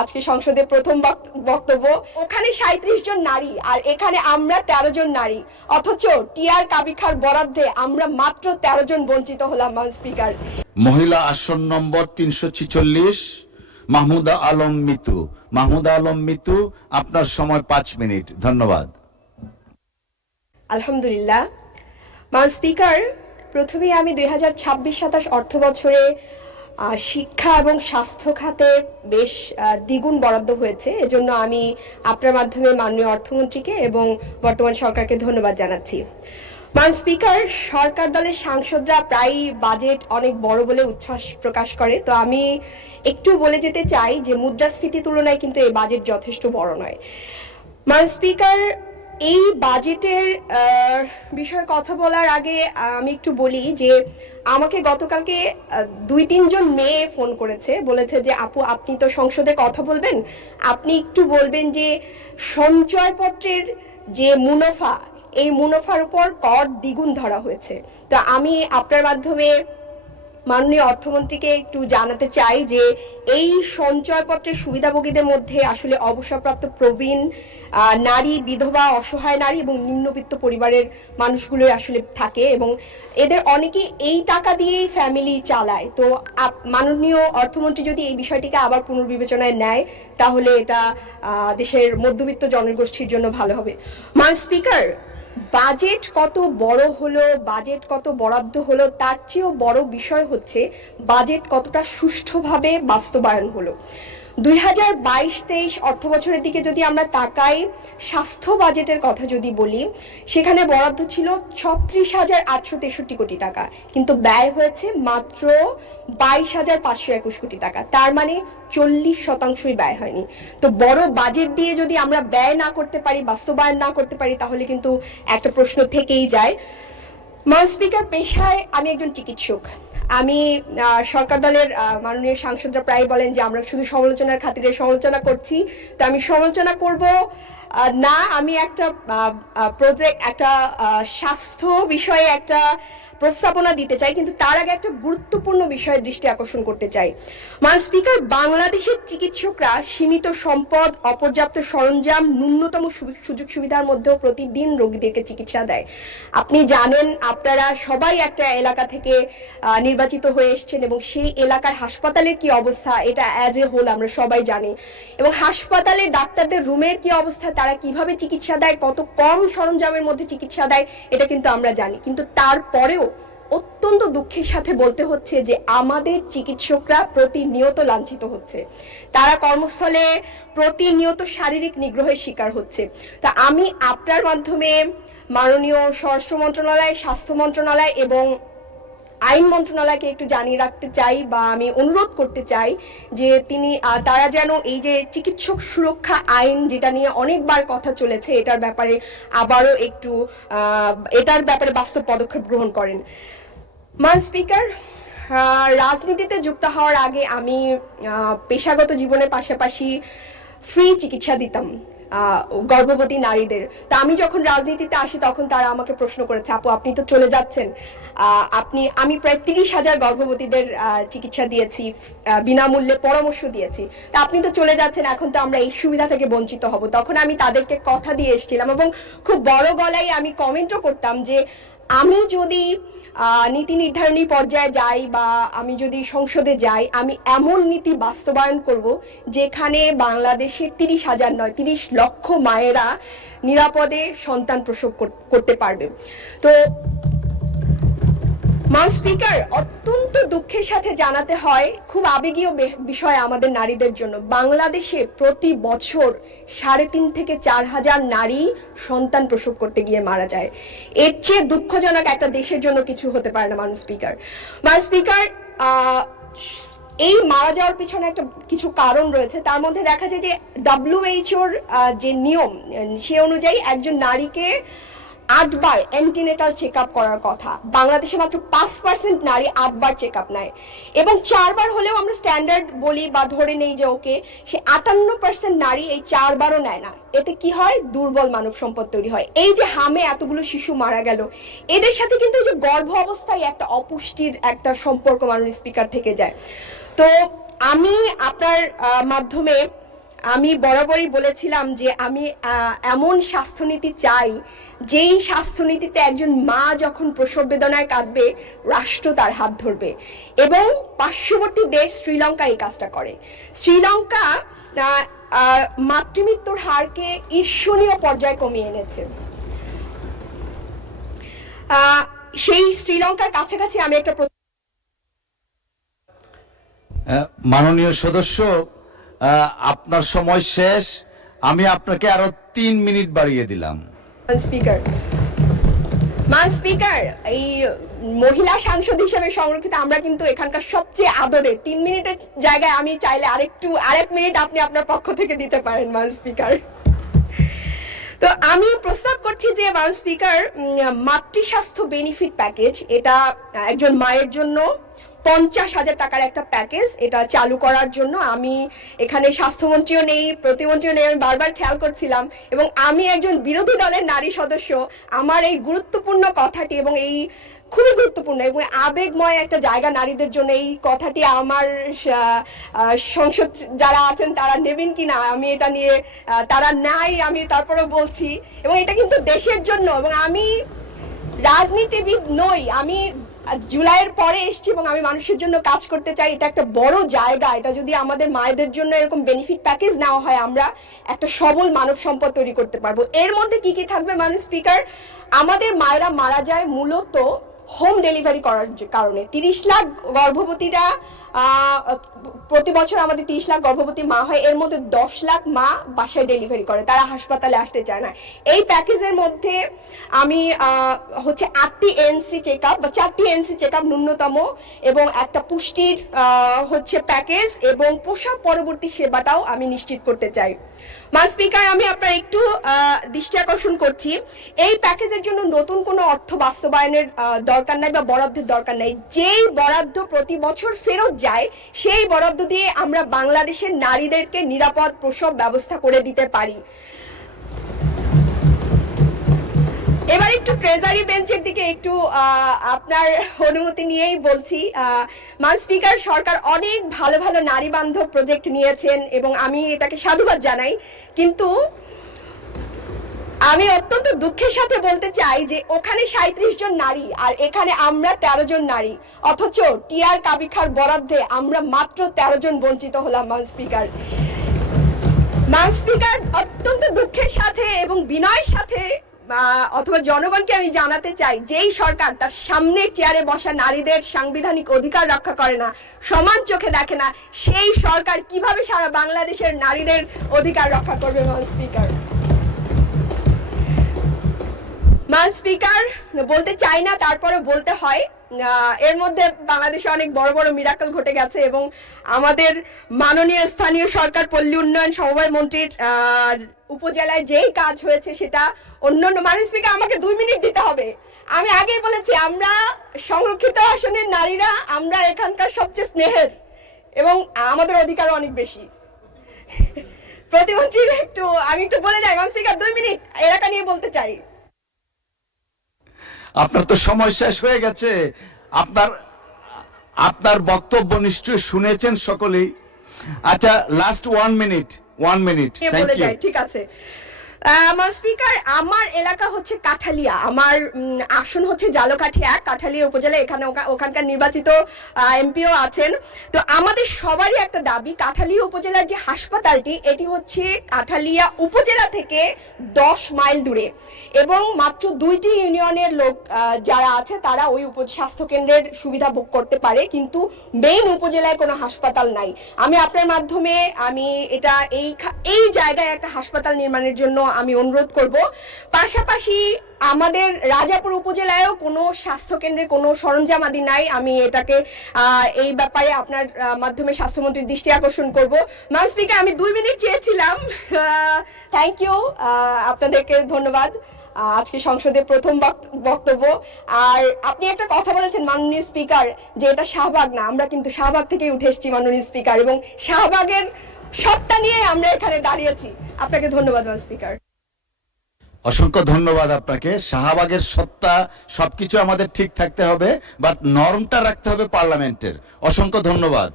আজকে সংসদে প্রথম বক্তব্য। ওখানে ৩৭ জন নারী আর এখানে আমরা ১৩ জন নারী, অথচ টিআর কাবিখার বরাদ্দে আমরা মাত্র ১৩ জন বঞ্চিত হলাম। স্পিকার, মহিলা আসন নম্বর ৩৪৬ মাহমুদা আলম মিতু। মাহমুদা আলম মিতু, আপনার সময় ৫ মিনিট। ধন্যবাদ। আলহামদুলিল্লাহ। স্পিকার, প্রথমেই আমি ২০২৬-২৭ অর্থ বছরে শিক্ষা এবং স্বাস্থ্য খাতে বেশ দ্বিগুণ বরাদ্দ হয়েছে, এজন্য আমি আপনার মাধ্যমে মাননীয় অর্থমন্ত্রীকে এবং বর্তমান সরকারকে ধন্যবাদ জানাচ্ছি। স্পিকার, সরকার দলের সাংসদরা প্রায় বাজেট অনেক বড় বলে উচ্ছ্বাস প্রকাশ করে, তো আমি একটু বলে যেতে চাই যে মুদ্রাস্ফীতি তুলনায় কিন্তু এই বাজেট যথেষ্ট বড় নয়। স্পিকার, এই বাজেটের বিষয়ে কথা বলার আগে আমি একটু বলি যে আমাকে গতকালকে ২-৩ জন মেয়ে ফোন করেছে, বলেছে যে আপু আপনি তো সংসদে কথা বলবেন, আপনি একটু বলবেন যে সঞ্চয়পত্রের যে মুনাফা, এই মুনাফার উপর কর দ্বিগুণ ধরা হয়েছে। তো আমি আপনার মাধ্যমে মাননীয় অর্থমন্ত্রীকে একটু জানাতে চাই যে এই সঞ্চয়পত্রের সুবিধাভোগীদের মধ্যে আসলে অবসরপ্রাপ্ত প্রবীণ নারী, বিধবা, অসহায় নারী এবং নিম্নবিত্ত পরিবারের মানুষগুলোই আসলে থাকে এবং এদের অনেকেই এই টাকা দিয়েই ফ্যামিলি চালায়। তো মাননীয় অর্থমন্ত্রী যদি এই বিষয়টিকে আবার পুনর্বিবেচনায় নেয় তাহলে এটা দেশের মধ্যবিত্ত জনগোষ্ঠীর জন্য ভালো হবে। স্পিকার, বাজেট কত বড় হলো, বাজেট কত বরাদ্দ হলো, তার চেয়েও বড় বিষয় হচ্ছে বাজেট কতটা সুষ্ঠুভাবে বাস্তবায়ন হলো। ২০২২-২৩ অর্থ বছরের দিকে যদি আমরা তাকাই, স্বাস্থ্য বাজেটের কথা যদি বলি, সেখানে বরাদ্দ ছিল ৩৬,৮৬৩ কোটি টাকা, কিন্তু ব্যয় হয়েছে মাত্র ২২,৫২১ কোটি টাকা, তার মানে ৪০% ব্যয় হয়নি। তো বড় বাজেট দিয়ে যদি আমরা ব্যয় না করতে পারি, বাস্তবায়ন না করতে পারি, তাহলে কিন্তু একটা প্রশ্ন থেকেই যায়। স্পিকার, পেশায় আমি একজন চিকিৎসক। আমি সরকার দলের মাননীয় সাংসদরা প্রায় বলেন যে আমরা শুধু সমালোচনার খাতিরে সমালোচনা করছি, তো আমি সমালোচনা করব না, আমি একটা প্রজেক্ট, একটা স্বাস্থ্য বিষয়ে একটা প্রস্তাবনা দিতে চাই, কিন্তু তার আগে একটা গুরুত্বপূর্ণ বিষয়ের দৃষ্টি আকর্ষণ করতে চাই। স্পিকার, বাংলাদেশের চিকিৎসকরা সীমিত সম্পদ, অপর্যাপ্ত সরঞ্জাম, ন্যূনতম সুযোগ সুবিধার মধ্যেও প্রতিদিন রোগীদেরকে চিকিৎসা দেয়। আপনি জানেন, আপনারা সবাই একটা এলাকা থেকে নির্বাচিত হয়ে এসেছেন এবং সেই এলাকার হাসপাতালের কি অবস্থা এটা অ্যাজ এ হোল আমরা সবাই জানি, এবং হাসপাতালে ডাক্তারদের রুমের কি অবস্থা, তারা কিভাবে চিকিৎসা দেয়, কত কম সরঞ্জামের মধ্যে চিকিৎসা দেয়, এটা কিন্তু আমরা জানি। কিন্তু তারপরেও অত্যন্ত দুঃখের সাথে বলতে হচ্ছে যে আমাদের চিকিৎসকরা প্রতিনিয়ত লাঞ্ছিত হচ্ছে, তারা কর্মস্থলে প্রতিনিয়ত শারীরিক নিগ্রহের শিকার হচ্ছে। তা আমি আপনার মাধ্যমে মাননীয় স্বরাষ্ট্র মন্ত্রণালয়, স্বাস্থ্য মন্ত্রণালয় এবং আইন মন্ত্রণালয়কে একটু জানিয়ে রাখতে চাই বা আমি অনুরোধ করতে চাই যে তারা যেন এই যে চিকিৎসক সুরক্ষা আইন, যেটা নিয়ে অনেকবার কথা চলেছে, এটার ব্যাপারে আবারও একটু এটার ব্যাপারে বাস্তব পদক্ষেপ গ্রহণ করেন। স্পিকার, রাজনীতিতে যুক্ত হওয়ার আগে আমি পেশাগত জীবনের পাশাপাশি ফ্রি চিকিৎসা দিতাম গর্ভবতী নারীদের। তা আমি যখন রাজনীতিতে আসি তখন তারা আমাকে প্রশ্ন করেছে, আপু আপনি তো চলে যাচ্ছেন, আমি প্রায় ৩০,০০০ গর্ভবতীদের চিকিৎসা দিয়েছি, বিনামূল্যে পরামর্শ দিয়েছি, তা আপনি তো চলে যাচ্ছেন, এখন তো আমরা এই সুবিধা থেকে বঞ্চিত হব। তখন আমি তাদেরকে কথা দিয়ে এসেছিলাম এবং খুব বড় গলায় আমি কমেন্টও করতাম যে আমি যদি নীতি নির্ধারণী পর্যায়ে যাই বা আমি যদি সংসদে যাই, আমি এমন নীতি বাস্তবায়ন করব যেখানে বাংলাদেশের ৩০,০০০ নয় ৩০ লক্ষ মায়েরা নিরাপদে সন্তান প্রসব করতে পারবে। তো স্পিকার, অত্যন্ত দুঃখের সাথে জানাতে হয়, খুব আবেগীয় বিষয় আমাদের নারীদের জন্য, বাংলাদেশে প্রতি বছর ৩.৫ থেকে ৪,০০০ নারী সন্তান প্রসব করতে গিয়ে মারা যায়। এর চেয়ে দুঃখজনক একটা দেশের জন্য কিছু হতে পারে না। স্পিকার, এই মারা যাওয়ার পিছনে একটা কিছু কারণ রয়েছে, তার মধ্যে দেখা যায় যে WHO যে নিয়ম, সে অনুযায়ী একজন নারীকে ৮ বার অ্যান্টিনেটাল চেক আপ করার কথা, বাংলাদেশে মাত্র ৫% নারী ৮ বার চেক আপ নেয়, এবং ৪ বার হলেও আমরা স্ট্যান্ডার্ড বলি বা ধরে নেই যে ওকে, সে ৫৮% নারী এই ৪ বারও নেয় না। এতে কি হয়? দুর্বল মানব সম্পদ তৈরি হয়। এই যে হামে এতগুলো শিশু মারা গেল, এদের সাথে কিন্তু এই যে গর্ভ অবস্থায় একটা অপুষ্টির একটা সম্পর্ক মাননীয় স্পিকার থেকে যায়। তো আমি আপনার মাধ্যমে আমি বরাবরই বলেছিলাম যে আমি এমন স্বাস্থ্যনীতি চাই যেই স্বাস্থ্যনীতিতে একজন মা যখন প্রসব বেদনায় কাঁদবে রাষ্ট্র তার হাত ধরবে, এবং পার্শ্ববর্তী দেশ শ্রীলঙ্কা এই কাজটা করে। শ্রীলঙ্কা মাতৃমৃত্যুর হারকে ঈর্ষণীয় পর্যায়ে কমিয়ে এনেছে। সেই শ্রীলঙ্কার কাছাকাছি আমি একটা মাননীয় সদস্য, আপনার সময় শেষ, আমি আপনাকে আরো 3 মিনিট বাড়িয়ে দিলাম। স্পিকার, এই মহিলা সাংসদ হিসেবে সংরক্ষিত আমরা কিন্তু এখানকার সবচেয়ে আদরের। 3 মিনিটের জায়গায় আমি চাইলে আরেক মিনিট আপনি আপনার পক্ষ থেকে দিতে পারেন স্পিকার। তো আমি প্রস্তাব করছি যে স্পিকার, মাতৃস্বাস্থ্য বেনিফিট প্যাকেজ, এটা একজন মায়ের জন্য 50,000 টাকার একটা প্যাকেজ, এটা চালু করার জন্য আমি এখানে স্বাস্থ্যমন্ত্রীও নেই, প্রতিমন্ত্রীও নেই, আমি বারবার খেয়াল করছিলাম, এবং আমি একজন বিরোধী দলের নারী সদস্য, আমার এই গুরুত্বপূর্ণ কথাটি, এবং এই খুবই গুরুত্বপূর্ণ এবং আবেগময় একটা জায়গা নারীদের জন্য, এই কথাটি আমার সংসদ যারা আছেন তারা নেবেন কিনা আমি এটা নিয়ে, তারা নাই, আমি তারপরেও বলছি, এবং এটা কিন্তু দেশের জন্য, এবং আমি রাজনীতিবিদ নই, আমি জুলাইয়ের পরে এসেছি এবং আমি মানুষের জন্য কাজ করতে চাই। এটা একটা বড় জায়গা, এটা যদি আমাদের মায়েদের জন্য এরকম বেনিফিট প্যাকেজ নেওয়া হয় আমরা একটা সবল মানব সম্পদ তৈরি করতে পারবো। এর মধ্যে কি কি থাকবে স্পিকার? আমাদের মায়েরা মারা যায় মূলত হোম ডেলিভারি করার কারণে। 30 লাখ গর্ভবতীরা, প্রতি বছর আমাদের 30 লাখ গর্ভবতী মা হয়, এর মধ্যে 10 লাখ মা বাসায় ডেলিভারি করে, তারা হাসপাতালে আসতে চায় না। এই প্যাকেজের মধ্যে আমি 8টি এনসি চেকআপ বা 4টি এনসি চেকআপ ন্যূনতম, এবং একটা পুষ্টির প্যাকেজ, এবং প্রসব পরবর্তী সেবাটাও আমি নিশ্চিত করতে চাই। স্পিকার, আমি আপনার একটু দৃষ্টি আকর্ষণ করছি, এই প্যাকেজের জন্য নতুন কোনো অর্থ বাস্তবায়নের দরকার নাই বা বরাদ্দের দরকার নাই। যেই বরাদ্দ প্রতি বছর ফেরত যায় সেই বরাদ্দ দিয়ে আমরা বাংলাদেশের নারীদেরকে নিরাপদ প্রসব ব্যবস্থা করে দিতে পারি। এবার একটু ট্রেজারি বেঞ্চের দিকে একটু আপনার অনুমতি নিয়েই বলছি। স্পিকার, সরকার অনেক ভালো ভালো নারী বান্ধব প্রজেক্ট নিয়েছেন এবং আমি এটাকে সাধুবাদ জানাই, কিন্তু আমি অত্যন্ত দুঃখের সাথে বলতে চাই যে ওখানে 37 জন নারী আর এখানে আমরা 13 জন নারী, অথচ টিআর কাবিখার বরাদ্দে আমরা মাত্র 13 জন বঞ্চিত হলাম। স্পিকার, অত্যন্ত দুঃখের সাথে এবং বিনয়ের সাথে অথবা জনগণকে আমি জানাতে চাই, যেই সরকার তার সামনে চেয়ারে বসা নারীদের সাংবিধানিক অধিকার রক্ষা করে না, সমান চোখে দেখে না, সেই সরকার কিভাবে সারা বাংলাদেশের নারীদের অধিকার রক্ষা করবে? স্পিকার, বলতে চাই না, তারপরে বলতে হয়, এর মধ্যে বাংলাদেশে অনেক বড় বড় মিরাকল ঘটে গেছে, এবং আমাদের মাননীয় স্থানীয় সরকার পল্লী উন্নয়ন সমবায় মন্ত্রীর উপজেলায় যেই কাজ হয়েছে সেটা অন্যান্য। স্পিকার, আমাকে 2 মিনিট দিতে হবে। আমি আগেই বলেছি আমরা সংরক্ষিত আসনের নারীরা, আমরা এখানকার সবচেয়ে স্নেহের এবং আমাদের অধিকারও অনেক বেশি। প্রতিমন্ত্রীর আমি একটু বলে যাই। স্পিকার, 2 মিনিট এলাকা নিয়ে বলতে চাই। আপনার তো সময় শেষ হয়ে গেছে। আপনার বক্তব্য নিশ্চয়ই শুনেছেন সকলেই। আচ্ছা, লাস্ট 1 মিনিট। Thank you. ঠিক আছে স্পিকার, আমার এলাকা কাঠালিয়া, আমার আসন জালকাঠিয়া, কাঠালিয়া উপজেলা, এখানে ওখানকার নির্বাচিত এমপিও আছেন। তো আমাদের সবারই একটা দাবি, কাঠালিয়া উপজেলার যে হাসপাতালটি, এটি কাঠালিয়া উপজেলা থেকে 10 মাইল দূরে, এবং মাত্র 2টি ইউনিয়নের লোক যারা আছে তারা ওই স্বাস্থ্য কেন্দ্রের সুবিধা ভোগ করতে পারে, কিন্তু মেইন উপজেলায় কোনো হাসপাতাল নাই। আমি আপনার মাধ্যমে এটা এই জায়গায় একটা হাসপাতাল নির্মাণের জন্য আমি অনুরোধ করব। পাশাপাশি আমাদের রাজাপুর উপজেলায়ও কোনো স্বাস্থ্য কেন্দ্রে কোনো সরঞ্জামাদি নাই। আমি এটাকে এই ব্যাপারে আপনার মাধ্যমে স্বাস্থ্যমন্ত্রীর দৃষ্টি আকর্ষণ করব। স্পিকার, আমি 2 মিনিট চেয়েছিলাম। থ্যাংক ইউ, আপনাদেরকে ধন্যবাদ। আজকে সংসদে প্রথম বক্তব্য। আর আপনি একটা কথা বলেছেন মাননীয় স্পিকার, যে এটা শাহবাগ না, আমরা কিন্তু শাহবাগ থেকেই উঠে এসেছি মাননীয় স্পিকার, এবং শাহবাগের সত্তা নিয়ে আমরা এখানে দাঁড়িয়েছি। আপনাকে ধন্যবাদ স্পিকার। অসংখ্য ধন্যবাদ আপনাকে। শাহবাগের সত্তা সবকিছু আমাদের ঠিক থাকতে হবে, বাট নরমটা রাখতে হবে পার্লামেন্টের। অসংখ্য ধন্যবাদ।